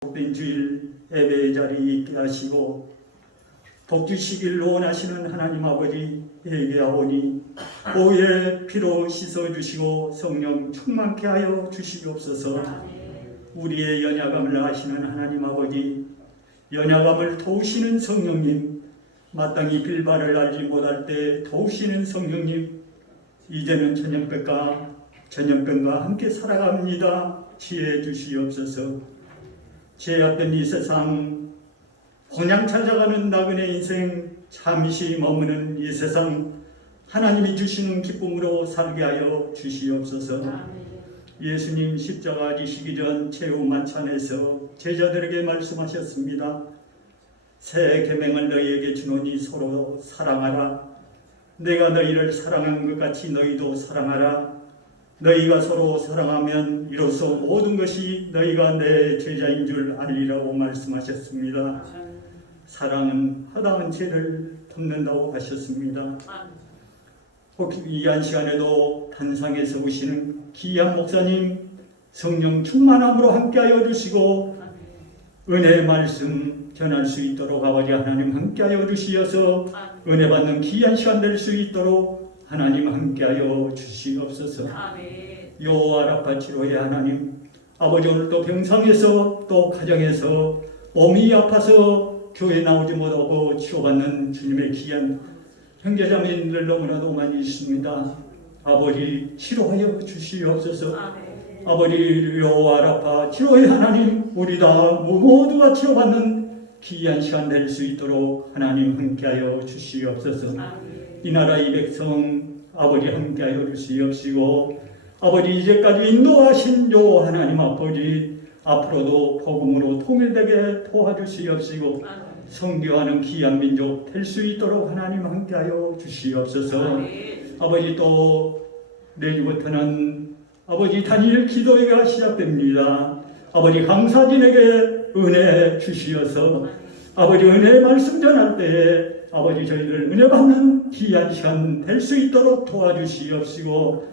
복된 주일 예배의 자리에 있게 하시고 복주시길 원하시는 하나님 아버지 예배하오니 보혈의 피로 씻어주시고 성령 충만케 하여 주시옵소서. 우리의 연약함을 아시는 하나님 아버지, 연약함을 도우시는 성령님, 마땅히 빌바를 알지 못할 때 도우시는 성령님, 이제는 전염병과 함께 살아갑니다. 지혜 주시옵소서. 죄악된 이 세상, 그냥 찾아가는 나그네 인생, 잠시 머무는 이 세상, 하나님이 주시는 기쁨으로 살게 하여 주시옵소서. 예수님 십자가 지시기 전 최후 만찬에서 제자들에게 말씀하셨습니다. 새 계명을 너희에게 주노니 서로 사랑하라. 내가 너희를 사랑한 것 같이 너희도 사랑하라. 너희가 서로 사랑하면 이로써 모든 것이 너희가 내 제자인 줄 알리라고 말씀하셨습니다. 사랑은 허다한 죄를 덮는다고 하셨습니다. 혹시 이한 시간에도 단상에서 오시는 기한 목사님 성령 충만함으로 함께하여 주시고 은혜의 말씀 전할 수 있도록 아버지 하나님 함께하여 주시어서 은혜 받는 귀한 시간 될 수 있도록 하나님 함께하여 주시옵소서. 여호와 치료의 하나님 아버지, 오늘도 병상에서 또 가정에서 몸이 아파서 교회 나오지 못하고 치료받는 주님의 귀한 형제자매님들 너무나도 많이 있습니다. 아버지 치료하여 주시옵소서. 아버지 여호와 치료의 하나님, 우리 다 모두가 치료받는 귀한 시간 될 수 있도록 하나님 함께하여 주시옵소서. 이 나라 이 백성 아버지 함께하여 주시옵시고 아버지 이제까지 인도하신 요 하나님 아버지 앞으로도 복음으로 통일되게 도와주시옵시고 성교하는 귀한 민족 될 수 있도록 하나님 함께하여 주시옵소서. 아버지 또 내일부터는 아버지 단일 기도회가 시작됩니다. 아버지 강사진에게 은혜 주시어서 아버지 은혜의 말씀 전할 때에 아버지 저희들 은혜 받는 귀한 시간 될 수 있도록 도와주시옵시고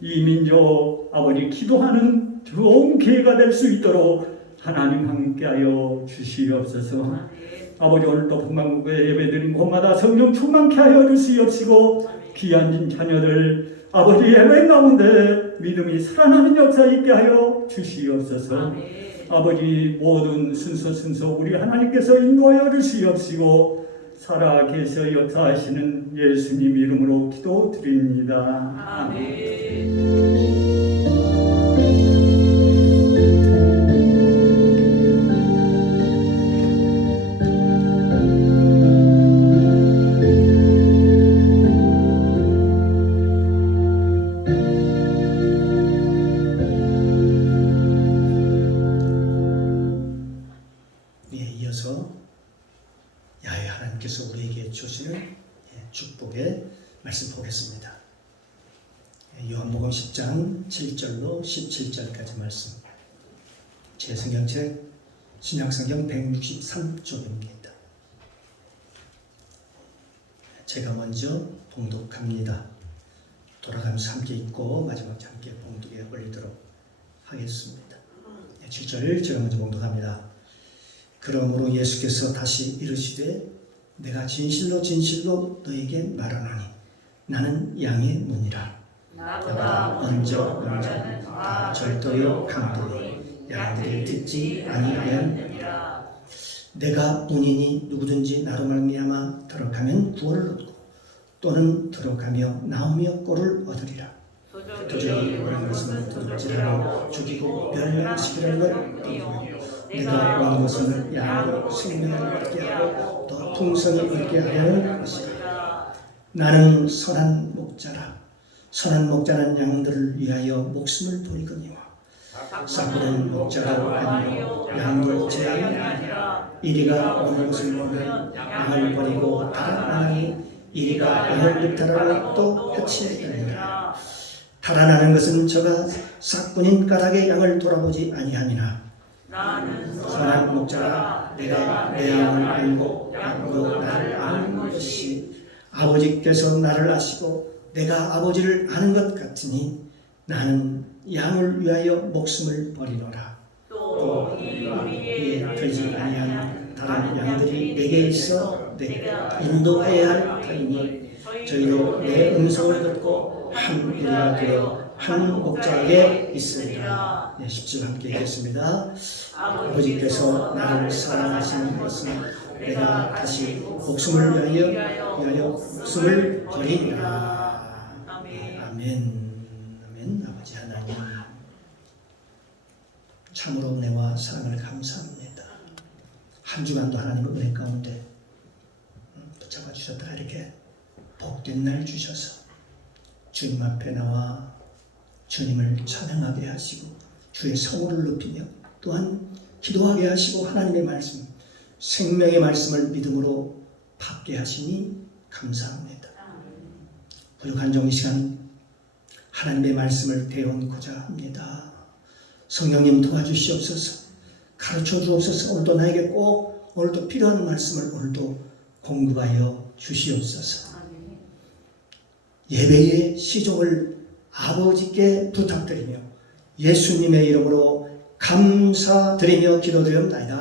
이 민족 아버지 기도하는 좋은 기회가 될 수 있도록 하나님 함께하여 주시옵소서. 아버지 오늘도 풍광국에 예배드린 곳마다 성령 충만케 하여 주시옵시고 귀한 자녀들 아버지 예배 가운데 믿음이 살아나는 역사 있게 하여 주시옵소서. 아버지 모든 순서 우리 하나님께서 인도하여 주시옵시고 살아계셔 역사하시는 예수님 이름으로 기도드립니다. 아멘. 하나님께서 우리에게 주시는 축복의 말씀 보겠습니다. 요한복음 10장 7절로 17절까지 말씀. 제 성경책 신약성경 163쪽입니다. 제가 먼저 봉독합니다. 돌아가면서 함께 읽고 마지막 함께 봉독에 올리도록 하겠습니다. 7절을 제가 먼저 봉독합니다. 그러므로 예수께서 다시 이르시되 내가 진실로 너에게 말하노니 나는 양의 문이라. 나보다 먼저 온 자는 다 절도요 강도요 양들이 듣지 아니하였느니라. 내가 문이니 누구든지 나로 말미암아 들어가면 구원을 얻고 또는 들어가며 나오며 꼴을 얻으리라. 도저히 원하는 것은 도둑질하고 죽이고 멸망시키려는 것 띠우며 내가 온 것은 양으로 생명을 얻게 하고 또 풍성을 얻게 하려는 것이다. 나는 선한 목자라. 선한 목자는 양들을 위하여 목숨을 버리거니와 싹구는 목자가 아니요 양을 제한이 아니라 이리가 어느 것을 보면 양을 버리고 달아나니 이리가 양을 늑탈하고 또 해치리니라. 달아나는 것은 저가 싹군인 까닭에 양을 돌아보지 아니함이나 나는 선한 목자라. 내가 내 양을 알고 양도 나를 아는 것이 아버지께서 나를 아시고 내가 아버지를 아는 것 같으니 나는 양을 위하여 목숨을 버리노라. 또 또 이에 들지 아니한 다른 양들이 내게 있어 내가 인도해야 할 터이니 저희도 내 음성을 듣고 한 일가 되어 한 목자에게 있으리라. 10절 함께 읽겠습니다. 아버지께서 나를 사랑하시는 것은 내가 다시 목숨을 위하여 목숨을 버리리라. 아멘. 아멘. 아버지 하나님, 참으로 은혜와 사랑을 감사합니다. 한 주간도 하나님의 은혜 가운데 붙잡아 주셨다가 이렇게 복된 날 주셔서 주님 앞에 나와 주님을 찬양하게 하시고 주의 성호를 높이며 또한 기도하게 하시고 하나님의 말씀, 생명의 말씀을 믿음으로 받게 하시니 감사합니다. 부족한 종이 시간 하나님의 말씀을 배워놓고자 합니다. 성령님 도와주시옵소서. 가르쳐 주옵소서. 오늘도 나에게 꼭 오늘도 필요한 말씀을 오늘도 공급하여 주시옵소서. 예배의 시종을 아버지께 부탁드리며 예수님의 이름으로 감사드리며 기도드리옵나이다.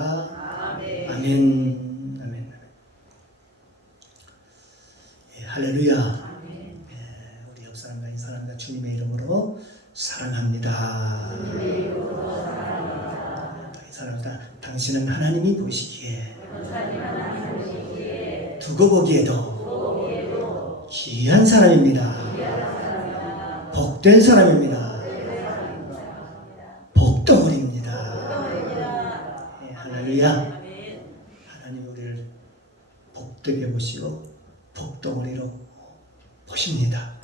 아멘. 아멘. 아멘. 예, 할렐루야. 아멘. 예, 우리 옆 사람과 이 사람과 주님의 이름으로 사랑합니다. 이 사람과 당신은 하나님이 보시기에 두고 보기에도 귀한 사람입니다. 복된 사람입니다. 복덩어리입니다. 예, 할렐루야. 하나님 우리를 복되게 보시고 복덩어리로 보십니다.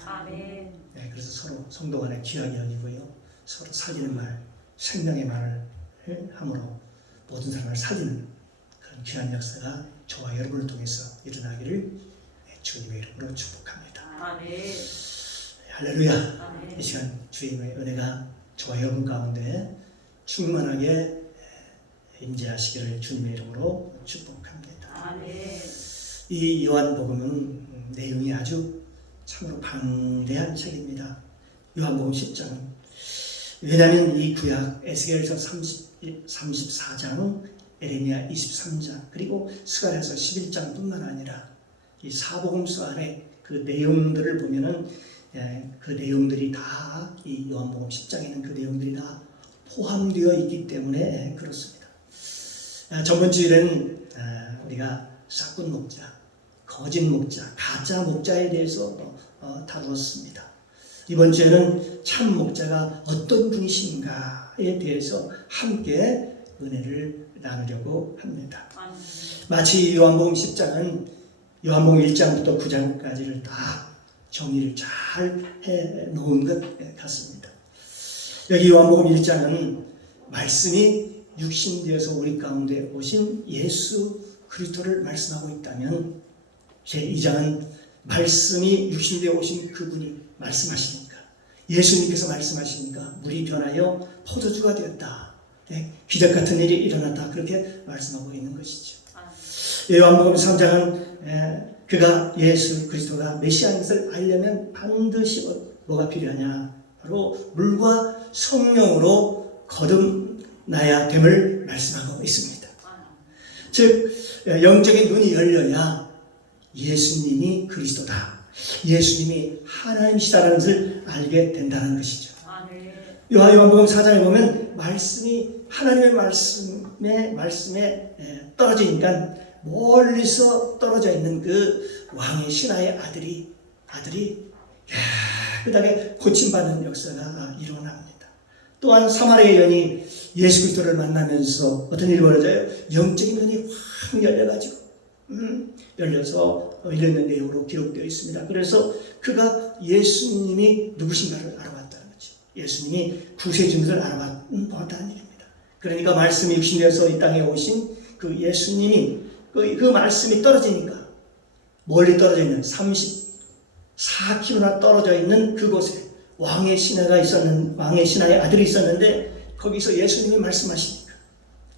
예, 그래서 서로 성도 간에 귀하게 여기고요. 서로 살리는 말, 생명의 말을 함으로 모든 사람을 살리는 그런 귀한 역사가 저와 여러분을 통해서 일어나기를 주님의 이름으로 축복합니다. 할렐루야. 아멘. 이 시간 주님의 은혜가 저와 여러분 가운데 충만하게 임재하시기를 주님의 이름으로 축복합니다. 아멘. 이 요한복음은 내용이 아주 참으로 방대한 책입니다. 요한복음 10장은 왜냐하면 이 구약 에스겔서 34장, 에레미야 23장, 그리고 스가랴서 11장뿐만 아니라 이 사복음서 안에 그 내용들을 보면은 그 내용들이 다 이 요한복음 10장에 있는 그 내용들이 다 포함되어 있기 때문에 그렇습니다. 저번 주일은 우리가 싹군 목자, 거짓 목자, 가짜 목자에 대해서 다루었습니다. 이번 주에는 참 목자가 어떤 분이신가에 대해서 함께 은혜를 나누려고 합니다. 마치 요한복음 10장은 요한복음 1장부터 9장까지를 다 정리를 잘 해놓은 것 같습니다. 여기 요한복음 1장은 말씀이 육신되어서 우리 가운데 오신 예수 그리스도를 말씀하고 있다면 제2장은 말씀이 육신되어 오신 그분이 말씀하시니까 예수님께서 말씀하시니까 물이 변하여 포도주가 되었다. 기적 같은 일이 일어났다. 그렇게 말씀하고 있는 것이죠. 요한복음 3장은 그가 예수 그리스도가 메시아인 것을 알려면 반드시 뭐가 필요하냐? 바로 물과 성령으로 거듭나야 됨을 말씀하고 있습니다. 즉 영적인 눈이 열려야 예수님이 그리스도다. 예수님이 하나님이시다라는 것을 알게 된다는 것이죠. 요한복음 4장에 보면 말씀이 하나님의 말씀에 떨어지니까 멀리서 떨어져 있는 그 왕의 신하의 아들이 깨끗하게 고침받는 역사가 일어납니다. 또한 사마리아 여인이 예수 그리스도를 만나면서 어떤 일이 벌어져요? 영적인 눈이 확 열려가지고 열려서 이런 내용으로 기록되어 있습니다. 그래서 그가 예수님이 누구신가를 알아봤다는 거죠. 예수님이 구세주인 것을 알아봤다는 일입니다. 그러니까 말씀이 육신되어서 이 땅에 오신 그 예수님이 그 말씀이 떨어지니까 멀리 떨어져 있는 34km나 떨어져 있는 그곳에 왕의 신하의 아들이 있었는데 거기서 예수님이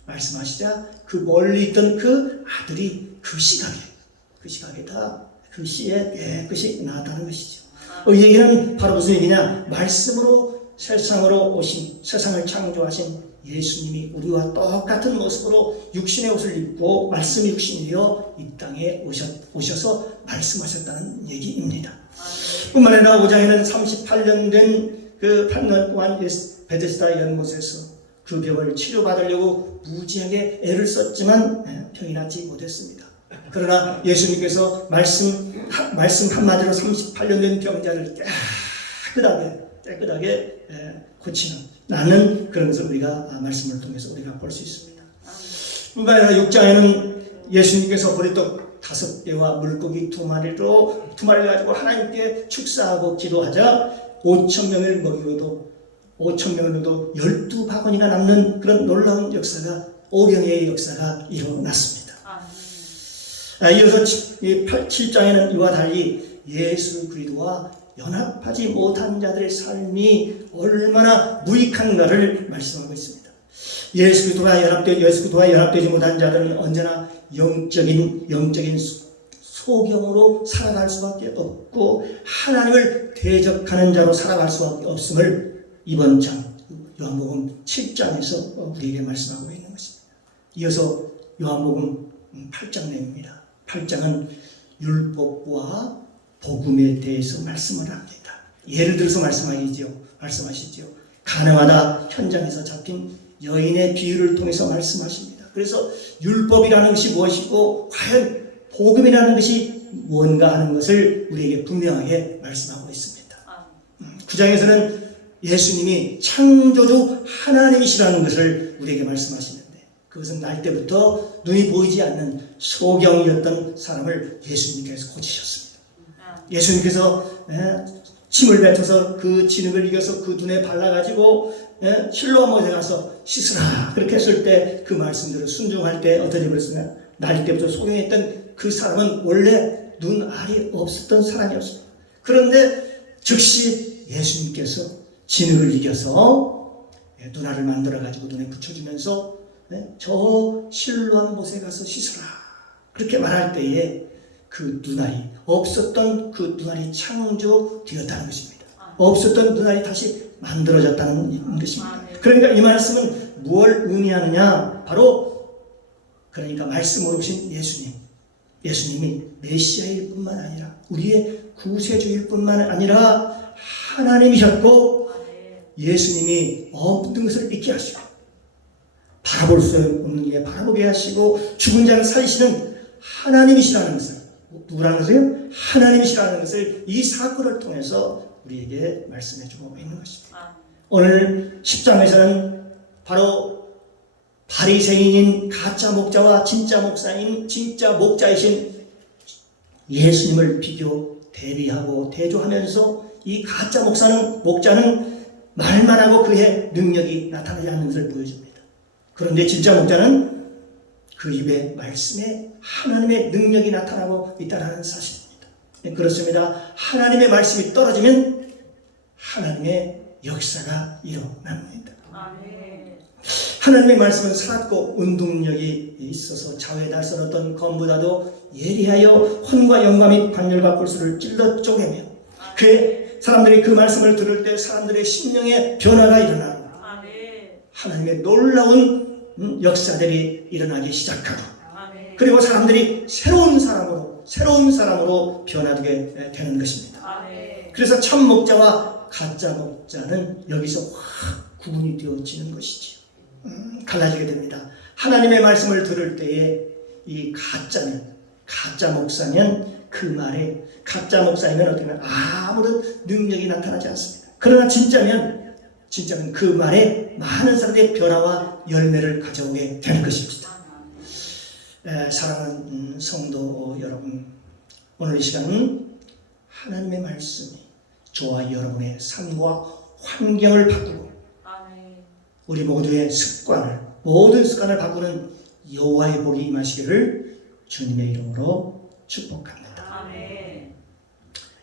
말씀하시자 그 멀리 있던 그 아들이 그 시각에 다 그 시에 깨끗이 나왔다는 것이죠. 이 얘기는 바로 무슨 얘기냐? 말씀으로 세상으로 오신, 세상을 창조하신 예수님이 우리와 똑같은 모습으로 육신의 옷을 입고 말씀이 육신이 되어 이 땅에 오셔서 말씀하셨다는 얘기입니다. 뿐만 아니라 5장에는 38년 된 그 8년 동안 베데스다 연못에서 그 병을 치료받으려고 무지하게 애를 썼지만 병이 낫지 못했습니다. 그러나 예수님께서 말씀 한마디로 38년 된 병자를 깨끗하게 고치는 나는 그런 것을 우리가 말씀을 통해서 우리가 볼 수 있습니다. 뿐만 아니라 6장에는 예수님께서 보리떡 5개와 물고기 2마리를 가지고 하나님께 축사하고 기도하자 5,000명을 먹이고도 5,000명으로도 12바구니가 남는 그런 놀라운 역사가 오병의 역사가 일어났습니다. 이어서 7장에는 이와 달리 예수 그리스도와 연합하지 못한 자들의 삶이 얼마나 무익한가를 말씀하고 있습니다. 예수 그리스도와 연합되지 못한 자들은 언제나 영적인 소경으로 살아갈 수밖에 없고 하나님을 대적하는 자로 살아갈 수밖에 없음을 이번 장 요한복음 7장에서 우리에게 말씀하고 있는 것입니다. 이어서 요한복음 8장 내용입니다. 8장은 율법과 복음에 대해서 말씀을 합니다. 예를 들어서 말씀하시죠. 가늠하다 현장에서 잡힌 여인의 비유를 통해서 말씀하십니다. 그래서 율법이라는 것이 무엇이고 과연 복음이라는 것이 뭔가 하는 것을 우리에게 분명하게 말씀하고 있습니다. 9장에서는 예수님이 창조주 하나님이시라는 것을 우리에게 말씀하시는데 그것은 날 때부터 눈이 보이지 않는 소경이었던 사람을 예수님께서 고치셨습니다. 예수님께서 침을 뱉어서 그 진흙을 이겨서 그 눈에 발라가지고 실로암 못에 가서 씻으라 그렇게 했을 때 그 말씀대로 순종할 때 어떤 일을 했으냐 날 때부터 소경했던 그 사람은 원래 눈알이 없었던 사람이었습니다. 그런데 즉시 예수님께서 진흙을 이겨서 눈알을 만들어가지고 눈에 붙여주면서 저 실로암 못에 가서 씻으라 그렇게 말할 때에 그 눈알이 없었던 그 눈알이 창조되었다는 것입니다. 없었던 눈알이 다시 만들어졌다는 것입니다. 그러니까 이 말씀은 무엇을 의미하느냐 바로 그러니까 말씀으로 오신 예수님이 메시아일 뿐만 아니라 우리의 구세주일 뿐만 아니라 하나님이셨고 예수님이 모든 것을 잊게 하시고 바라볼 수 없는 게 바라보게 하시고 죽은 자를 살리시는 하나님이시라는 것을 누구라는 것이요? 하나님이시라는 것을 이 사건을 통해서 우리에게 말씀해 주고 있는 것입니다. 오늘 10장에서는 바로 바리새인인 가짜 목자와 진짜 목사인 진짜 목자이신 예수님을 대비하고 대조하면서 이 가짜 목자는 말만 하고 그의 능력이 나타나지 않는 것을 보여줍니다. 그런데 진짜 목자는 그 입의 말씀에 하나님의 능력이 나타나고 있다는 사실입니다. 그렇습니다. 하나님의 말씀이 떨어지면 하나님의 역사가 일어납니다. 하나님의 말씀은 살았고 운동력이 있어서 좌우에 날선 검보다도 예리하여 혼과 영감 및 관절과 골수를 찔러 쪼개며 사람들이 그 말씀을 들을 때 사람들의 심령의 변화가 일어나고 하나님의 놀라운 역사들이 일어나기 시작하고 그리고 사람들이 새로운 사람으로 변화되게 되는 것입니다. 그래서 참 목자와 가짜 목자는 여기서 확 구분이 되어지는 것이지요. 갈라지게 됩니다. 하나님의 말씀을 들을 때에 이 가짜 목사면 그 말에 가짜 목사이면 어떻게 보면 아무런 능력이 나타나지 않습니다. 그러나 진짜면 그 말에 많은 사람들의 변화와 열매를 가져오게 되는 것입니다. 사랑하는 성도 여러분, 오늘 이 시간은 하나님의 말씀이 저와 여러분의 삶과 환경을 바꾸고 우리 모두의 모든 습관을 바꾸는 여호와의 복이 임하시기를 주님의 이름으로 축복합니다.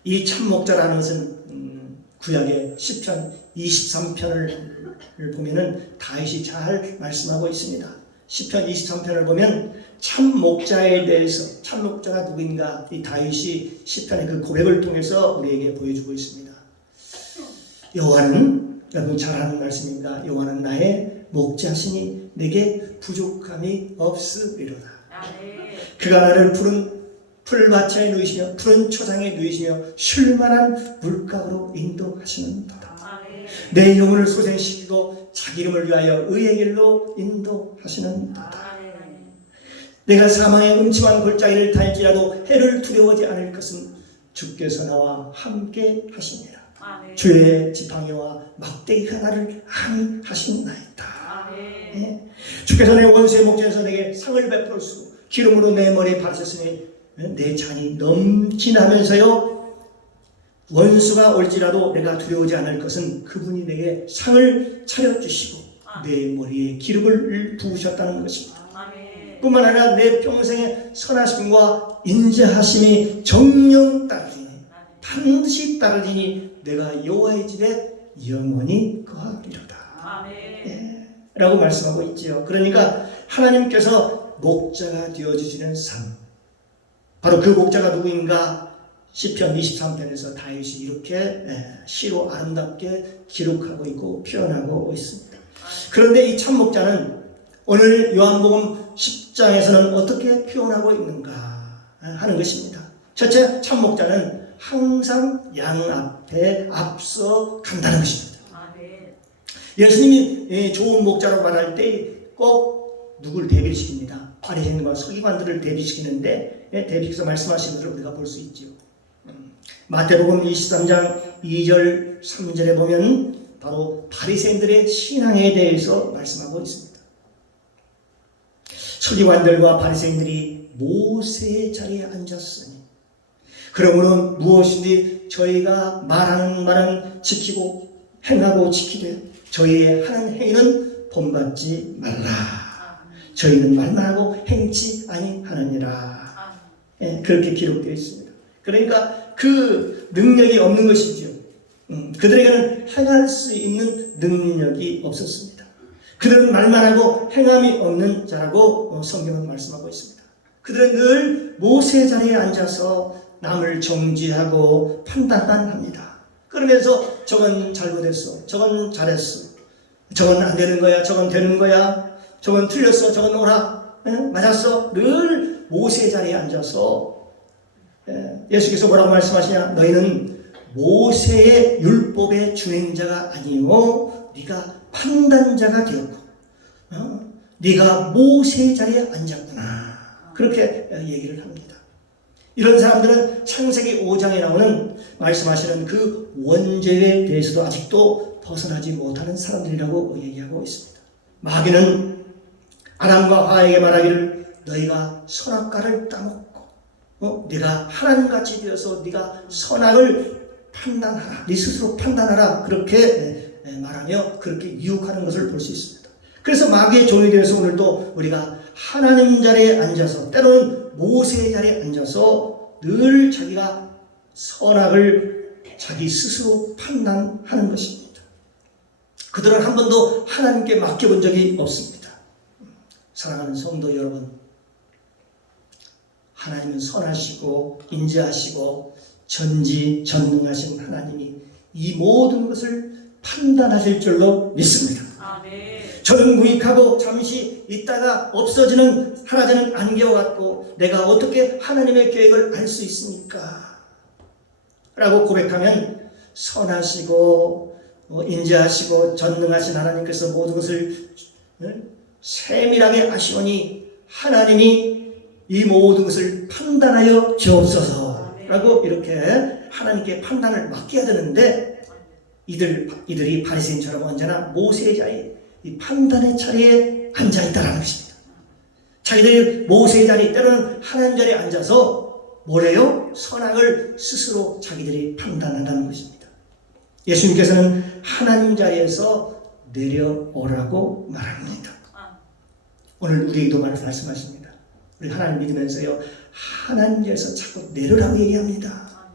이 참목자라는 것은 구약의 시편 23편을 보면은 다윗이 잘 말씀하고 있습니다. 시편 23편을 보면 참목자에 대해서 참목자가 누구인가 이 다윗이 시편의 그 고백을 통해서 우리에게 보여주고 있습니다. 여호와는 여러분 잘 아는 말씀입니다. 여호와는 나의 목자시니 내게 부족함이 없으리로다. 아멘. 그가 나를 푸른 풀밭에 누이시며 푸른 초장에 누이시며 쉴만한 물가로 인도하시는도다. 아멘. 내 영혼을 소생시키고 자기 이름을 위하여 의의 길로 인도하시는도다. 아멘. 내가 사망의 음침한 골짜기를 달지라도 해를 두려워하지 않을 것은 주께서 나와 함께 하시니라. 아멘. 주의 지팡이와 막대기가 나를 안위하신나이다. 아멘. 예. 주께서 내 원수의 목전에서 내게 상을 베풀었으고 기름으로 내 머리에 바르셨으니 내 잔이 넘치나면서요 원수가 올지라도 내가 두려워하지 않을 것은 그분이 내게 상을 차려주시고 내 머리에 기름을 부으셨다는 것입니다. 아멘. 뿐만 아니라 내 평생의 선하심과 인자하심이 정령 따르리니 반드시 따르리니 내가 여호와의 집에 영원히 거하리로다. 아멘. 예, 라고 말씀하고 있지요. 그러니까 하나님께서 목자가 되어주시는 삶, 바로 그 목자가 누구인가? 시편 23편에서 다윗이 이렇게 시로 아름답게 기록하고 있고 표현하고 있습니다. 그런데 이 참 목자는 오늘 요한복음 10장에서는 어떻게 표현하고 있는가 하는 것입니다. 첫째, 참 목자는 항상 양 앞에 앞서 간다는 것입니다. 아멘. 예수님이 좋은 목자라고 말할 때 꼭 누굴 대비시킵니다. 바리새인과 서기관들을 대비시키는데 대비해서 말씀하신 것을 우리가 볼 수 있죠. 마태복음 23장 2절 3절에 보면 바로 바리새인들의 신앙에 대해서 말씀하고 있습니다. 서기관들과 바리새인들이 모세의 자리에 앉았으니 그러므로 무엇이든지 저희가 말하는 말은 지키고 행하고 지키되 저희의 하는 행위는 본받지 말라. 저희는 말만 하고 행치 아니하느니라. 예, 그렇게 기록되어 있습니다. 그러니까 그 능력이 없는 것이죠. 그들에게는 행할 수 있는 능력이 없었습니다. 그들은 말만 하고 행함이 없는 자라고 성경은 말씀하고 있습니다. 그들은 늘 모세 자리에 앉아서 남을 정지하고 판단만 합니다. 그러면서 저건 잘못했어, 저건 잘했어, 저건 안 되는 거야, 저건 되는 거야, 저건 틀렸어, 저건 옳아, 맞았어. 늘 모세 자리에 앉아서 예수께서 뭐라고 말씀하시냐? 너희는 모세의 율법의 준행자가 아니요 네가 판단자가 되었고 네가 모세 자리에 앉았구나. 그렇게 얘기를 합니다. 이런 사람들은 창세기 5장에 나오는 말씀하시는 그 원죄에 대해서도 아직도 벗어나지 못하는 사람들이라고 얘기하고 있습니다. 마귀는 아담과 하와에게 말하기를 너희가 선악과를 따먹고 네가 하나님같이 되어서 네가 선악을 판단하라, 네 스스로 판단하라, 그렇게 말하며 그렇게 유혹하는 것을 볼 수 있습니다. 그래서 마귀의 종이 되어서 오늘도 우리가 하나님 자리에 앉아서 때로는 모세의 자리에 앉아서 늘 자기가 선악을 자기 스스로 판단하는 것입니다. 그들은 한 번도 하나님께 맡겨본 적이 없습니다. 사랑하는 성도 여러분, 하나님은 선하시고 인자하시고 전지전능하신 하나님이 이 모든 것을 판단하실 줄로 믿습니다. 아멘. 저는 무익하고 잠시 있다가 없어지는 사라지는 안개와 같고 내가 어떻게 하나님의 계획을 알 수 있습니까? 라고 고백하면 선하시고 인자하시고 전능하신 하나님께서 모든 것을 세밀하게 아시오니 하나님이 이 모든 것을 판단하여 주옵소서 라고 이렇게 하나님께 판단을 맡겨야 되는데 이들이 바리새인처럼 언제나 모세의 자리에 이 판단의 자리에 앉아있다는 것입니다. 자기들이 모세의 자리 때로는 하나님 자리에 앉아서 뭐래요? 선악을 스스로 자기들이 판단한다는 것입니다. 예수님께서는 하나님 자리에서 내려오라고 말합니다. 오늘 우리에게도 말씀하십니다. 우리 하나님 믿으면서요 하나님 자리에서 자꾸 내려라고 얘기합니다.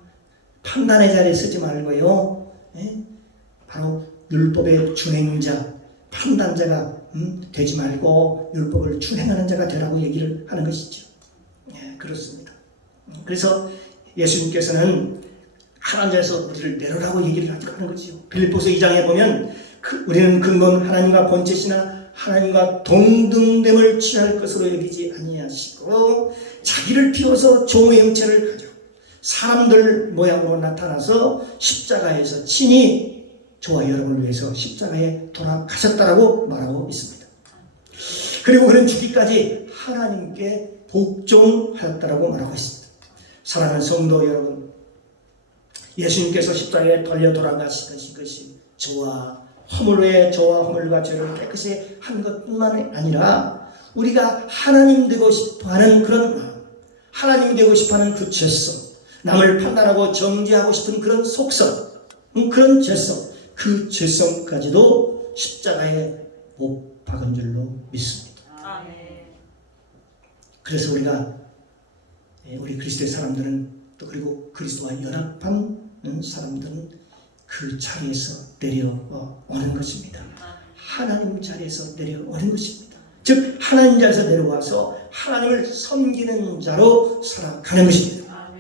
판단의 자리에 쓰지 말고요 바로 율법의 준행자 판단자가 되지 말고 율법을 준행하는 자가 되라고 얘기를 하는 것이죠. 그렇습니다. 그래서 예수님께서는 하나님 자리에서 우리를 내려라고 얘기를 하는 거죠. 빌립보서 2장에 보면 우리는 근본 하나님과 본체시나 하나님과 동등됨을 취할 것으로 여기지 아니하시고 자기를 비워서 종의 형체를 가지고 사람들 모양으로 나타나서 십자가에서 친히 저와 여러분을 위해서 십자가에 돌아가셨다라고 말하고 있습니다. 그리고 그는 죽기까지 하나님께 복종하였다라고 말하고 있습니다. 사랑하는 성도 여러분, 예수님께서 십자가에 달려 돌아가신 것이 저와 허물과 죄를 깨끗이 한 것뿐만 아니라 우리가 하나님 되고 싶어하는 그런 마음, 하나님 되고 싶어하는 그 죄성, 남을 판단하고 정죄하고 싶은 그런 속성, 그런 죄성, 그 죄성까지도 십자가에 못 박은 줄로 믿습니다. 그래서 우리 그리스도의 사람들은 또 그리고 그리스도와 연합한 사람들은 그 자리에서 내려오는 것입니다. 하나님 자리에서 내려오는 것입니다. 즉 하나님 자리에서 내려와서 하나님을 섬기는 자로 살아가는 것입니다.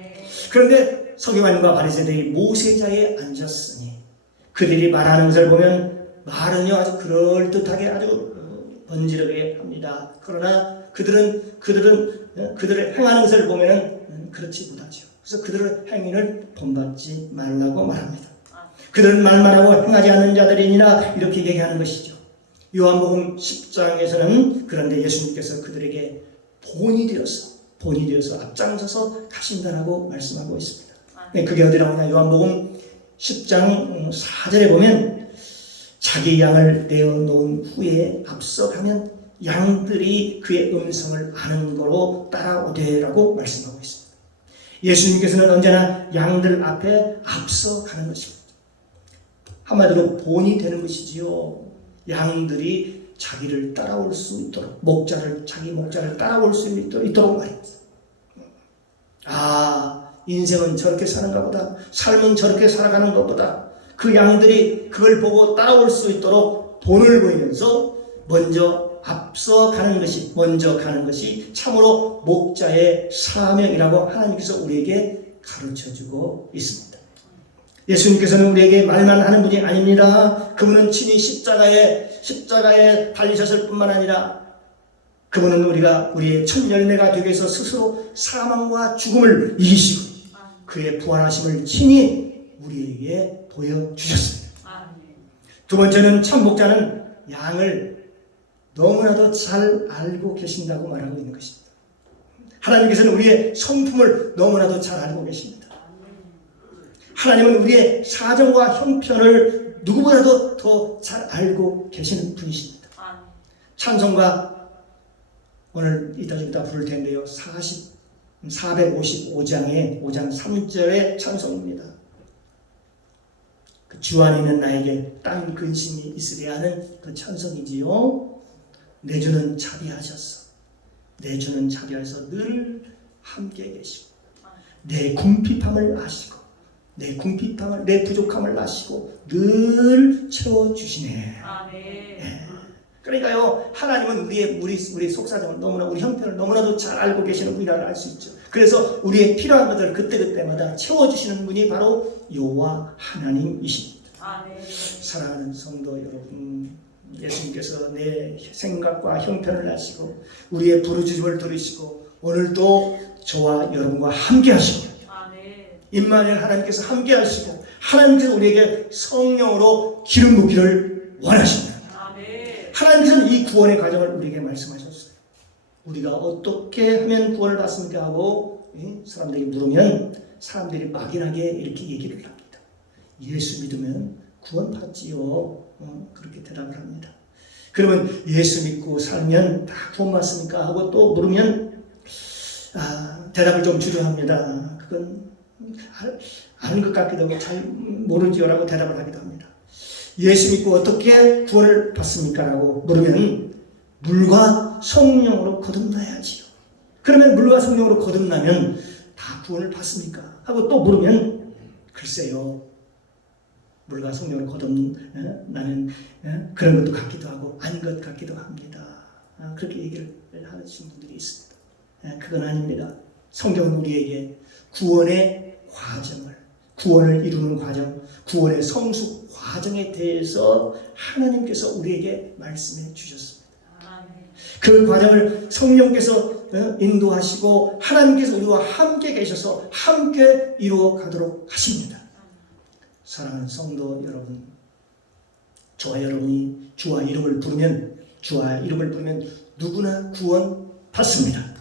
그런데 서기관과 바리새인들이 모세자에 앉았으니 그들이 말하는 것을 보면 말은요 아주 그럴듯하게 아주 번지르게 합니다. 그러나 그들을 행하는 것을 보면은 그렇지 못하죠. 그래서 그들의 행위를 본받지 말라고 말합니다. 그들은 말만 하고 행하지 않는 자들이니라 이렇게 얘기하는 것이죠. 요한복음 10장에서는 그런데 예수님께서 그들에게 본이 되어서 앞장서서 가신다라고 말씀하고 있습니다. 그게 어디 나오냐? 요한복음 10장 4절에 보면 자기 양을 내어놓은 후에 앞서가면 양들이 그의 음성을 아는 거로 따라오되라고 말씀하고 있습니다. 예수님께서는 언제나 양들 앞에 앞서가는 것입니다. 한마디로 본이 되는 것이지요. 양들이 자기를 따라올 수 있도록 자기 목자를 따라올 수 있도록 말입니다. 인생은 저렇게 사는가 보다, 삶은 저렇게 살아가는 것보다 그 양들이 그걸 보고 따라올 수 있도록 본을 보이면서 먼저 가는 것이 참으로 목자의 사명이라고 하나님께서 우리에게 가르쳐주고 있습니다. 예수님께서는 우리에게 말만 하는 분이 아닙니다. 그분은 친히 십자가에 달리셨을 뿐만 아니라 그분은 우리의 첫 열매가 되기 위해서 스스로 사망과 죽음을 이기시고 그의 부활하심을 친히 우리에게 보여주셨습니다. 두 번째는 참 목자는 양을 너무나도 잘 알고 계신다고 말하고 있는 것입니다. 하나님께서는 우리의 성품을 너무나도 잘 알고 계십니다. 하나님은 우리의 사정과 형편을 누구보다도 더 잘 알고 계시는 분이십니다. 찬송가 오늘 이따 부를 텐데요. 455장의 5장 3절의 찬송입니다. 그 주 안에 있는 나에게 땅 근심이 있으려 하는 그 찬송이지요. 내 주는 자비하셔서 늘 함께 계시고 내 궁핍함을 아시고 내 부족함을 아시고 늘 채워주시네. 그러니까요, 하나님은 우리 속사정을 너무나, 우리 형편을 너무나도 잘 알고 계시는 분이라는 알 수 있죠. 그래서 우리의 필요한 것들을 그때그때마다 채워주시는 분이 바로 여호와 하나님이십니다. 사랑하는 성도 여러분, 예수님께서 내 생각과 형편을 아시고 우리의 부르짖음을 들으시고 오늘도 저와 여러분과 함께 하시고 임마누엘 하나님께서 함께 하시고 하나님께서 우리에게 성령으로 기름 붓기를 원하십니다. 하나님께서는 이 구원의 과정을 우리에게 말씀하셨어요. 우리가 어떻게 하면 구원을 받습니까? 하고 사람들이 물으면 사람들이 막연하게 이렇게 얘기를 합니다. 예수 믿으면 구원 받지요. 그렇게 대답을 합니다. 그러면 예수 믿고 살면 다 구원 받습니까? 하고 또 물으면 대답을 좀 주저합니다. 그건 아는 것 같기도 하고 잘 모르지요 라고 대답을 하기도 합니다. 예수 믿고 어떻게 구원을 받습니까? 라고 물으면 물과 성령으로 거듭나야지요. 그러면 물과 성령으로 거듭나면 다 구원을 받습니까? 하고 또 물으면 글쎄요, 물과 성령으로 거듭나는 그런 것도 같기도 하고 아닌 것 같기도 합니다. 그렇게 얘기를 하시는 분들이 있습니다. 그건 아닙니다. 성경은 우리에게 구원을 이루는 과정, 구원의 성숙 과정에 대해서 하나님께서 우리에게 말씀해 주셨습니다. 그 과정을 성령께서 인도하시고 하나님께서 우리와 함께 계셔서 함께 이루어 가도록 하십니다. 사랑하는 성도 여러분, 저와 여러분이 주와 이름을 부르면 누구나 구원 받습니다.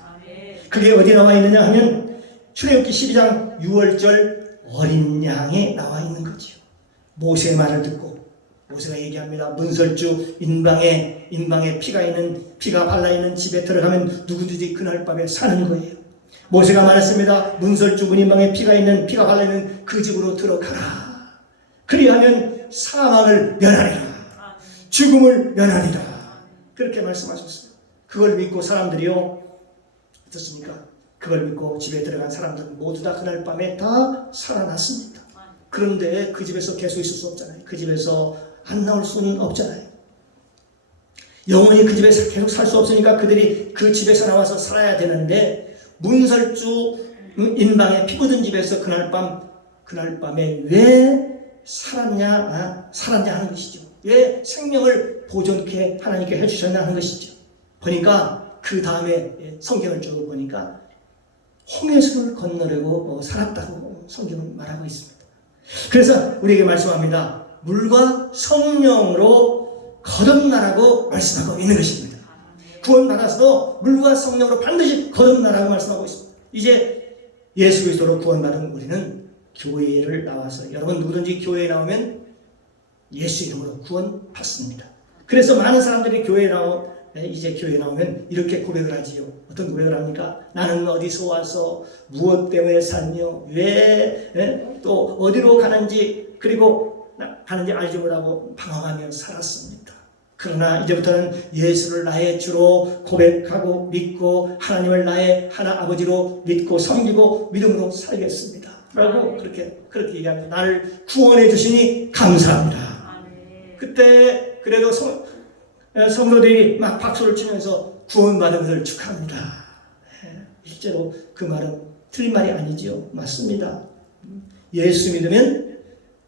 그게 어디 나와 있느냐 하면 출애굽기 12장 6월절 어린 양에 나와 있는 거지요. 모세의 말을 듣고 모세가 얘기합니다. 문설주 인방에 피가 발라있는 집에 들어가면 누구든지 그날 밤에 사는 거예요. 모세가 말했습니다. 문설주 문인방에 피가 발라있는 그 집으로 들어가라. 그리하면 사망을 면하리라. 죽음을 면하리라. 그렇게 말씀하셨어요. 그걸 믿고 사람들이요, 어떻습니까? 그걸 믿고 집에 들어간 사람들은 모두 다 그날 밤에 다 살아났습니다. 그런데 그 집에서 계속 있을 수 없잖아요. 그 집에서 안 나올 수는 없잖아요. 영원히 그 집에서 계속 살 수 없으니까 그들이 그 집에서 나와서 살아야 되는데, 문설주 인방에 피 묻은 집에서 그날 밤에 왜 살았냐 하는 것이죠. 왜 생명을 보존케 하나님께 해주셨나 하는 것이죠. 보니까 그 다음에 성경을 쭉 보니까 홍해수를 건너려고 살았다고 성경은 말하고 있습니다. 그래서 우리에게 말씀합니다. 물과 성령으로 거듭나라고 말씀하고 있는 것입니다. 구원받아서도 물과 성령으로 반드시 거듭나라고 말씀하고 있습니다. 이제 예수 그리스도로 구원받은 우리는 교회를 나와서, 여러분 누구든지 교회에 나오면 예수 이름으로 구원받습니다. 그래서 많은 사람들이 이제 교회에 나오면 이렇게 고백을 하지요. 어떤 고백을 합니까? 나는 어디서 와서 무엇 때문에 살며 왜 또 어디로 가는지 알지 못하고 방황하며 살았습니다. 그러나 이제부터는 예수를 나의 주로 고백하고 믿고 하나님을 나의 하나 아버지로 믿고 섬기고 믿음으로 살겠습니다. 라고 그렇게 얘기합니다. 나를 구원해 주시니 감사합니다. 그때 그래도 성도들이 막 박수를 치면서 구원받은 것을 축하합니다. 실제로 그 말은 틀린 말이 아니지요. 맞습니다. 예수 믿으면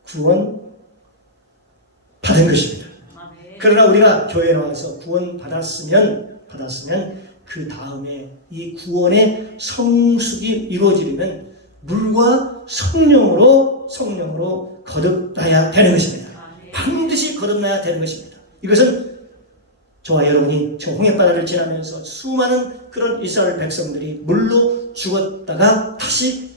구원 받은 것입니다. 그러나 우리가 교회에 나와서 구원 받았으면 그 다음에 이 구원의 성숙이 이루어지려면 물과 성령으로 거듭나야 되는 것입니다. 반드시 거듭나야 되는 것입니다. 이것은 저와 여러분이 저 홍해바다를 지나면서 수많은 그런 이스라엘 백성들이 물로 죽었다가 다시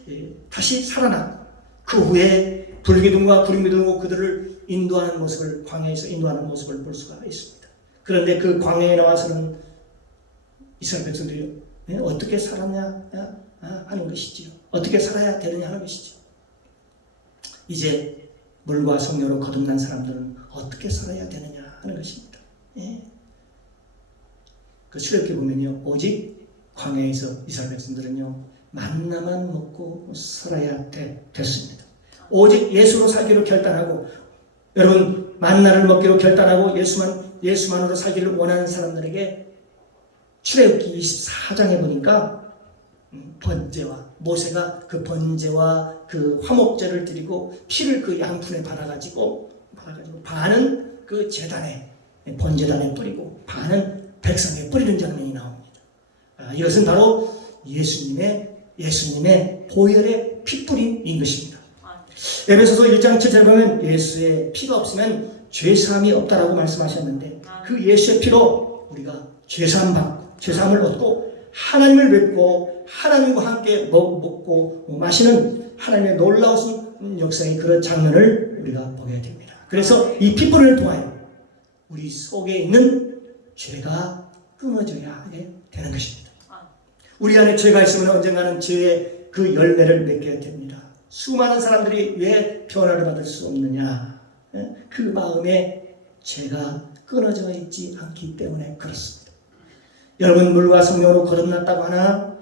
살아난 그 후에 불기둥과 구름이 들고 그들을 인도하는 모습을, 광야에서 인도하는 모습을 볼 수가 있습니다. 그런데 그 광야에 나와서는 이스라엘 백성들이 어떻게 살았냐 하는 것이지요. 어떻게 살아야 되느냐 하는 것이죠. 이제 물과 성령으로 거듭난 사람들은 어떻게 살아야 되느냐 하는 것입니다. 그 출애굽기 보면요, 오직 광야에서 이스라엘 백성들은요 만나만 먹고 살아야 됐습니다. 오직 예수로 살기로 결단하고, 여러분 만나를 먹기로 결단하고 예수만으로 살기를 원하는 사람들에게 출애굽기 24장에 보니까 모세가 그 번제와 그 화목제를 드리고 피를 그 양푼에 받아가지고 반은 그 제단에 번제단에 뿌리고 반은 백성에 뿌리는 장면이 나옵니다. 이것은 바로 예수님의 보혈의 피뿌림인 것입니다. 에베소서 1장 7절에 보면 예수의 피가 없으면 죄사함이 없다라고 말씀하셨는데, 그 예수의 피로 우리가 죄사함을 얻고 하나님을 뵙고 하나님과 함께 먹고 마시는 하나님의 놀라우신 역사의 그런 장면을 우리가 보게 됩니다. 그래서 이 피뿌림을 통하여 우리 속에 있는 죄가 끊어져야 되는 것입니다. 우리 안에 죄가 있으면 언젠가는 죄의 그 열매를 맺게 됩니다. 수많은 사람들이 왜 변화를 받을 수 없느냐? 그 마음에 죄가 끊어져 있지 않기 때문에 그렇습니다. 여러분, 물과 성령으로 거듭났다고 하나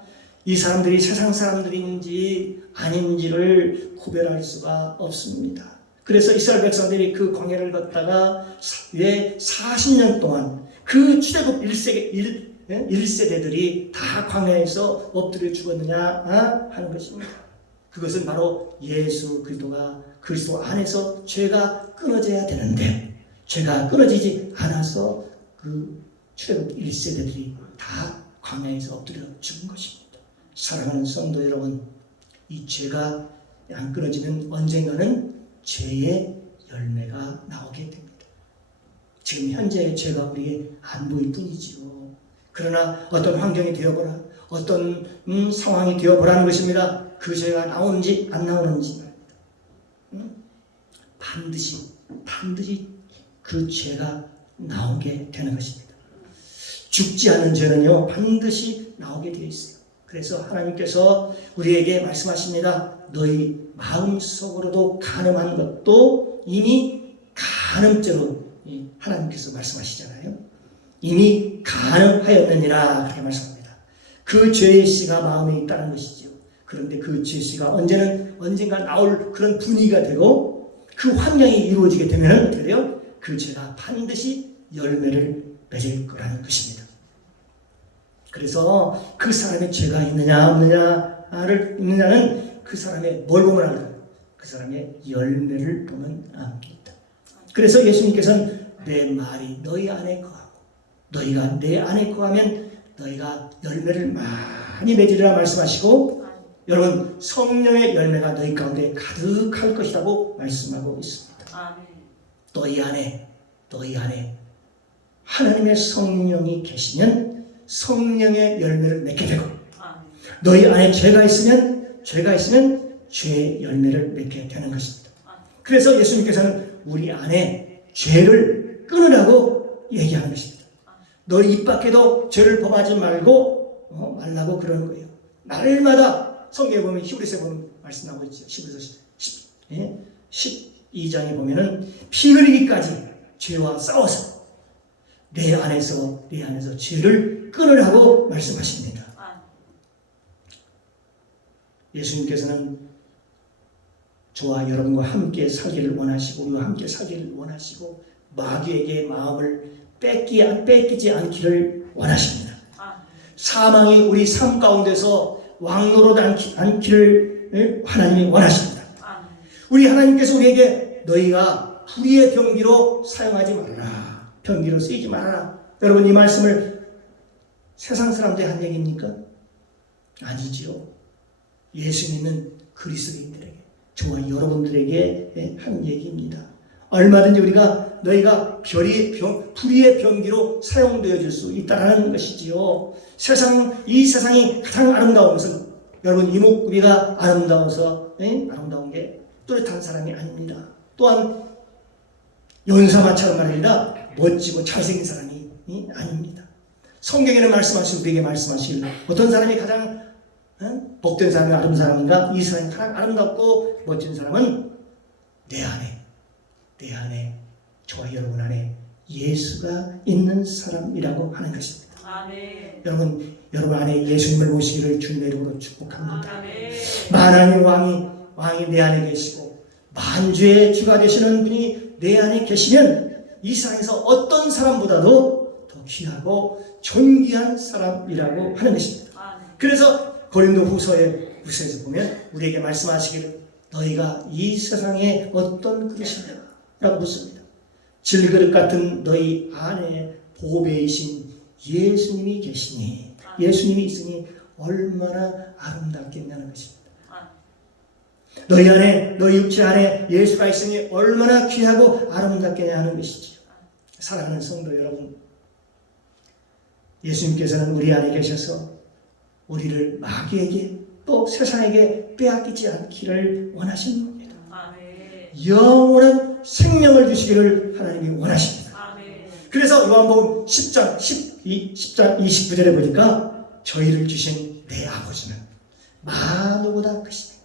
이 사람들이 세상 사람들인지 아닌지를 구별할 수가 없습니다. 그래서 이스라엘 백성들이 그 광야를 걷다가 왜 40년 동안 그 출애굽 1세대들이 다 광야에서 엎드려 죽었느냐 하는 것입니다. 그것은 바로 예수 그리스도 안에서 죄가 끊어져야 되는데, 죄가 끊어지지 않아서 그 출애굽 1세대들이 다 광야에서 엎드려 죽은 것입니다. 사랑하는 성도 여러분, 이 죄가 안 끊어지면 언젠가는 죄의 열매가 나오게 됩니다. 지금 현재의 죄가 우리에게 안 보일 뿐이지요. 그러나 어떤 환경이 되어보라, 어떤 상황이 되어보라는 것입니다. 그 죄가 나오는지 안 나오는지 반드시 그 죄가 나오게 되는 것입니다. 죽지 않은 죄는요 반드시 나오게 되어 있어요. 그래서 하나님께서 우리에게 말씀하십니다. 너희 마음속으로도 간음한 것도 이미 간음죄로 하나님께서 말씀하시잖아요. 이미 간음하였느니라 그렇게 말씀합니다. 그 죄의 씨가 마음에 있다는 것이지요. 그런데 그 죄의 씨가 언젠가 나올 그런 분위기가 되고 그 환경이 이루어지게 되면 어떻게 돼요? 그 죄가 반드시 열매를 맺을 거라는 것입니다. 그래서 그 사람의 죄가 있느냐 없느냐는 그 사람의 뭘 보면 알까요? 그 사람의 열매를 보면 압니다. 그래서 예수님께서는 내 말이 너희 안에 거하고 너희가 내 안에 거하면 너희가 열매를 많이 맺으리라 말씀하시고 여러분 성령의 열매가 너희 가운데 가득할 것이라고 말씀하고 있습니다. 너희 안에 하나님의 성령이 계시면 성령의 열매를 맺게 되고 너희 안에 죄가 있으면 죄의 열매를 맺게 되는 것입니다. 그래서 예수님께서는 우리 안에 죄를 끊으라고 얘기하는 것입니다. 너희 입 밖에도 죄를 범하지 말라고 그러는 거예요. 날마다 성경에 보면 히브리서에 보면 말씀하고 있죠. 히브리서 12장에 보면은 피 흘리기까지 죄와 싸워서 내 안에서 죄를 끊으라고 말씀하십니다. 예수님께서는 저와 여러분과 함께 살기를 원하시고 우리와 함께 살기를 원하시고 마귀에게 마음을 뺏기지 않기를 원하십니다. 사망이 우리 삶 가운데서 왕노릇 않기를 하나님이 원하십니다. 우리 하나님께서 우리에게 너희가 불의의 병기로 사용하지 말아라. 병기로 쓰이지 말아라. 여러분 이 말씀을 세상 사람들이 한 얘기입니까? 아니지요. 예수 믿는 그리스도인들에게 저와 여러분들에게 한 얘기입니다. 얼마든지 너희가 불의의 병기로 사용되어질 수 있다는 것이지요. 이 세상이 가장 아름다운 것은 여러분 이목구비가 아름다워서 아름다운 게 뚜렷한 사람이 아닙니다. 또한 연사마처럼 말입니다. 멋지고 잘생긴 사람이 아닙니다. 성경에는 우리에게 말씀하실 어떤 사람이 가장 복된 사람이 아름다운 사람인가? 이 사람이 가장 아름답고 멋진 사람은 내 안에 저와 여러분 안에 예수가 있는 사람이라고 하는 것입니다. 아멘. 여러분 안에 예수님을 모시기를 주님의 이름으로 축복합니다. 아멘. 만왕의 왕이 내 안에 계시고 만주의 주가 되시는 분이 내 안에 계시면 이 세상에서 어떤 사람보다도 더 귀하고 존귀한 사람이라고 하는 것입니다. 아멘. 그래서 고린도 후서에서 보면 우리에게 말씀하시기를 너희가 이 세상에 어떤 그릇이냐 라고 묻습니다. 질그릇 같은 너희 안에 보배이신 예수님이 계시니 예수님이 있으니 얼마나 아름답겠냐는 것입니다. 너희 육체 안에 예수가 있으니 얼마나 귀하고 아름답겠냐 하는 것이지요. 사랑하는 성도 여러분, 예수님께서는 우리 안에 계셔서 우리를 마귀에게 또 세상에게 빼앗기지 않기를 원하시는 겁니다. 영원한 생명을 주시기를 하나님이 원하십니다. 그래서 요한복음 10장 29절에 보니까 저희를 주신 내 아버지는 만우보다 크십니다.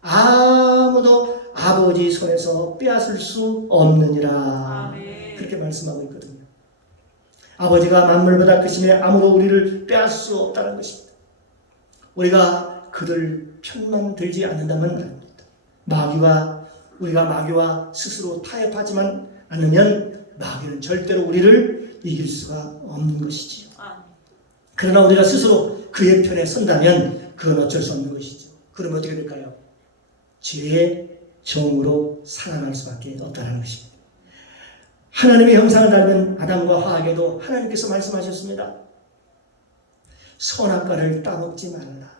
아무도 아버지 손에서 빼앗을 수 없느니라. 그렇게 말씀하고 있거든요. 아버지가 만물보다 크시며 아무도 우리를 빼앗을 수 없다는 것입니다. 우리가 그들 편만 들지 않는다면 말입니다. 우리가 마귀와 스스로 타협하지만 않으면 마귀는 절대로 우리를 이길 수가 없는 것이지요. 그러나 우리가 스스로 그의 편에 선다면 그건 어쩔 수 없는 것이죠. 그러면 어떻게 될까요? 죄의 종으로 살아갈 수밖에 없다는 것입니다. 하나님의 형상을 닮은 아담과 하와에게도 하나님께서 말씀하셨습니다. 선악과를 따먹지 말라.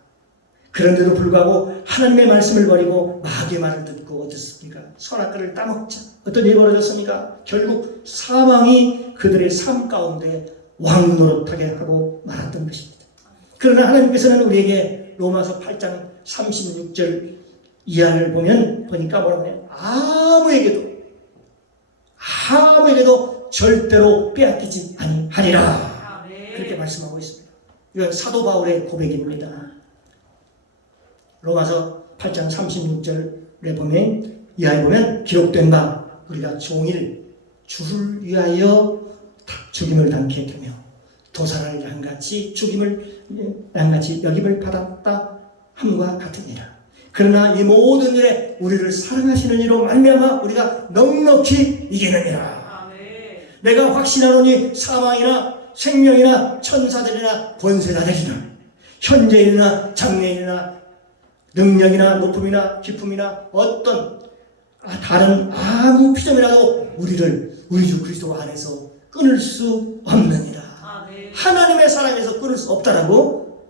그런데도 불구하고 하나님의 말씀을 버리고 마귀의 말을 듣고 어떻습니까? 선악과를 따먹자. 어떤 일이 벌어졌습니까? 결국 사망이 그들의 삶 가운데 왕노릇하게 하고 말았던 것입니다. 그러나 하나님께서는 우리에게 로마서 8장 36절 이하를 보니까 뭐라고 해요? 아무에게도 절대로 빼앗기지 아니하리라. 그렇게 말씀하고 있습니다. 이건 사도 바울의 고백입니다. 로마서 8장 36절에 이하에 보면 기록된 바 우리가 종일 주를 위하여 죽임을 당케 되며 도살을 양같이 양같이 여김을 받았다 함과 같으니라. 그러나 이 모든 일에 우리를 사랑하시는 이로 말미암아 우리가 넉넉히 이기느니라. 내가 확신하노니 사망이나 생명이나 천사들이나 권세자들이나 현재일이나 장래일이나 능력이나 높음이나 깊음이나 어떤 다른 아무 피조물이라도 우리를 우리 주 그리스도 안에서 끊을 수 없느니라. 하나님의 사랑에서 끊을 수 없다라고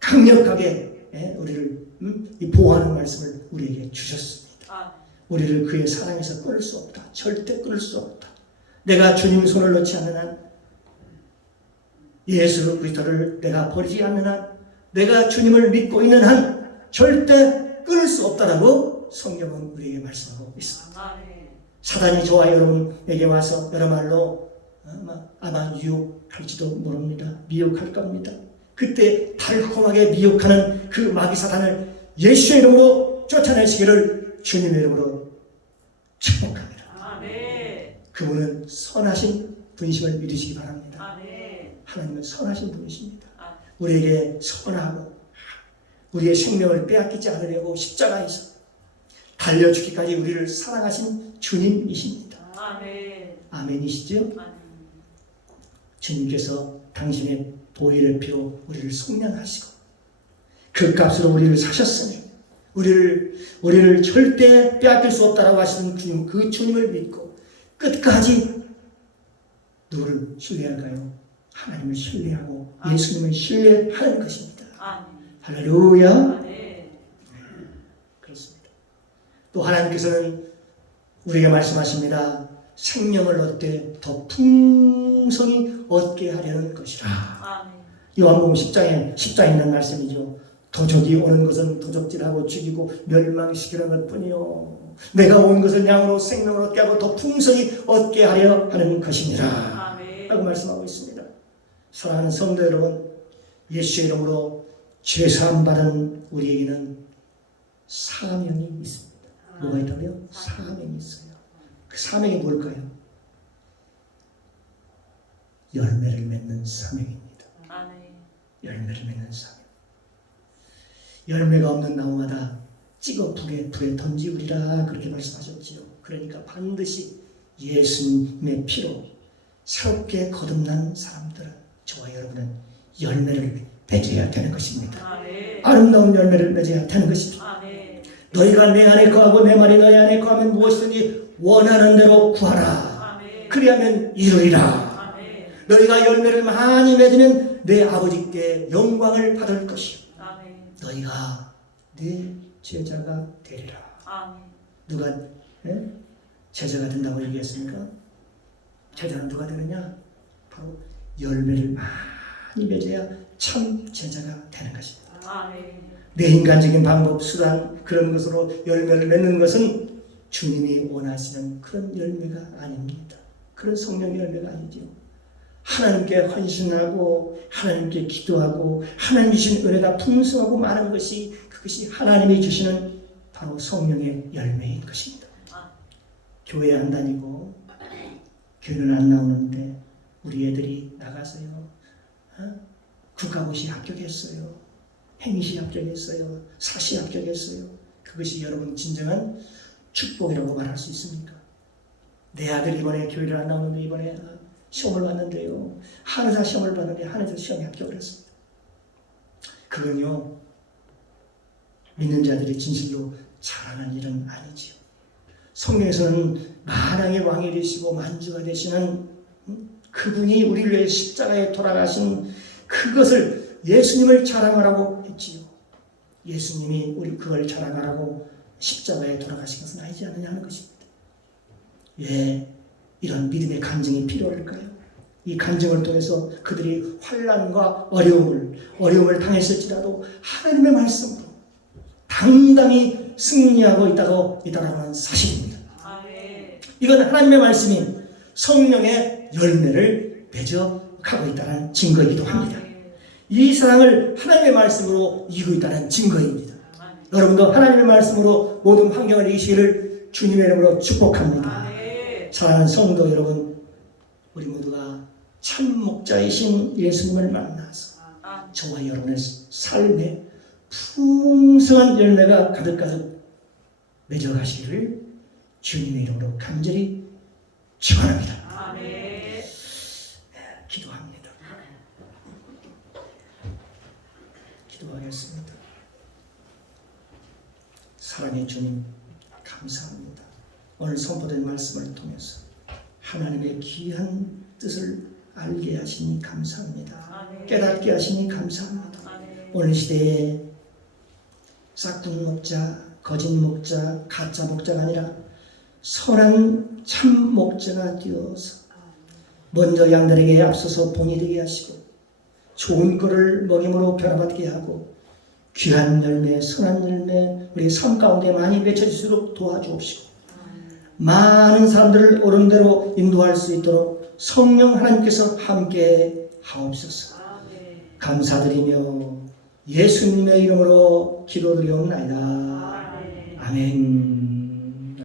강력하게 우리를 보호하는 말씀을 우리에게 주셨습니다. 우리를 그의 사랑에서 끊을 수 없다. 절대 끊을 수 없다. 내가 주님 손을 놓지 않는 한, 예수 그리스도를 내가 버리지 않는 한, 내가 주님을 믿고 있는 한 절대 끊을 수 없다라고 성경은 우리에게 말씀하고 있습니다. 사단이 저와 여러분에게 와서 여러 말로 아마 유혹할지도 모릅니다. 미혹할 겁니다. 그때 달콤하게 미혹하는 그 마귀 사단을 예수의 이름으로 쫓아내시기를 주님의 이름으로 축복합니다. 그분은 선하신 분심을 믿으시기 바랍니다. 하나님은 선하신 분이십니다. 우리에게 선하고 우리의 생명을 빼앗기지 않으려고 십자가에서 달려 죽기까지 우리를 사랑하신 주님이십니다. 아멘이시죠? 주님께서 당신의 보혈의 피로 우리를 속량하시고 그 값으로 우리를 사셨으니 우리를 절대 빼앗길 수 없다라고 하시는 주님, 그 주님을 믿고 끝까지 누구를 신뢰할까요? 하나님을 신뢰하고 예수님을 신뢰하는 것입니다. 할렐루야. 그렇습니다. 또 하나님께서는 우리에게 말씀하십니다. 생명을 얻되 더 풍성히 얻게 하려는 것이라. 요한복음 10장에 있는 말씀이죠. 도적이 오는 것은 도적질하고 죽이고 멸망시키는 것뿐이요 내가 온 것은 양으로 생명을 얻게 하고 더 풍성히 얻게 하려 하는 것이니라 라고 말씀하고 있습니다. 사랑하는 성도 여러분, 예수의 이름으로 죄사함 받은 우리에게는 사명이 있습니다. 뭐가 있다고요? 사명이 있어요. 그 사명이 뭘까요? 열매를 맺는 사명입니다. 열매를 맺는 사명. 열매가 없는 나무마다 찍어 불에 던지우리라 그렇게 말씀하셨지요. 그러니까 반드시 예수님의 피로 새롭게 거듭난 사람들은, 저와 여러분은 열매를 맺어야 되는 것입니다. 아름다운 열매를 맺어야 되는 것입니다. 너희가 내 안에 거하고 내 말이 너희 안에 거하면 무엇이든지 원하는 대로 구하라. 그리하면 이루리라. 너희가 열매를 많이 맺으면 내 아버지께 영광을 받을 것이요 너희가 내 제자가 되리라. 누가 제자가 된다고 얘기했습니까? 제자는 누가 되느냐? 바로 열매를 많이 맺어야 참 제자가 되는 것입니다. 내 인간적인 방법, 수단 그런 것으로 열매를 맺는 것은 주님이 원하시는 그런 열매가 아닙니다. 그런 성령의 열매가 아니죠. 하나님께 헌신하고 하나님께 기도하고 하나님 주신 은혜가 풍성하고 많은 것이, 그것이 하나님이 주시는 바로 성령의 열매인 것입니다. 교회 안 다니고 교회는 안 나오는데 우리 애들이 나가서요, 국가고시 합격했어요, 행시 합격했어요, 사시 합격했어요. 그것이 여러분 진정한 축복이라고 말할 수 있습니까? 내 아들 이번에 교회를 안 나오는데 이번에 시험을 봤는데요, 한의사 시험을 봤는데 한의사 시험에 합격을 했습니다. 그건요, 믿는 자들이 진실로 잘하는 일은 아니지요. 성경에서는 만왕의 왕이 되시고 만주가 되시는 그분이 우리를 위해 십자가에 돌아가신 그것을 예수님을 자랑하라고 했지요. 예수님이 우리 그걸 자랑하라고 십자가에 돌아가신 것은 아니지 않느냐 하는 것입니다. 왜 이런 믿음의 간증이 필요할까요? 이 간증을 통해서 그들이 환난과 어려움을 당했을지라도 하나님의 말씀으로 당당히 승리하고 있다는 사실입니다. 이건 하나님의 말씀이 성령의 열매를 맺어가고 있다는 증거이기도 합니다. 이 사랑을 하나님의 말씀으로 이기고 있다는 증거입니다. 여러분도 하나님의 말씀으로 모든 환경을 이기시기를 주님의 이름으로 축복합니다. 사랑하는 성도 여러분, 우리 모두가 참 목자이신 예수님을 만나서 저와 여러분의 삶에 풍성한 열매가 가득가득 맺어가시기를 주님의 이름으로 간절히 축원합니다. 기도합니다. 기도하겠습니다. 사랑의 주님, 감사합니다. 오늘 선포된 말씀을 통해서 하나님의 귀한 뜻을 알게 하시니 감사합니다. 깨닫게 하시니 감사합니다. 오늘 시대에 싹둔 목자, 거짓 목자, 가짜 목자가 아니라 선한 참 목자가 되어서 먼저 양들에게 앞서서 본이 되게 하시고 좋은 꼴을 먹임으로 변화받게 하고 귀한 열매, 선한 열매 우리 삶 가운데 많이 맺혀질수록 도와주옵시고 많은 사람들을 옳은 대로 인도할 수 있도록 성령 하나님께서 함께 하옵소서. 감사드리며 예수님의 이름으로 기도드리옵나이다. 아멘.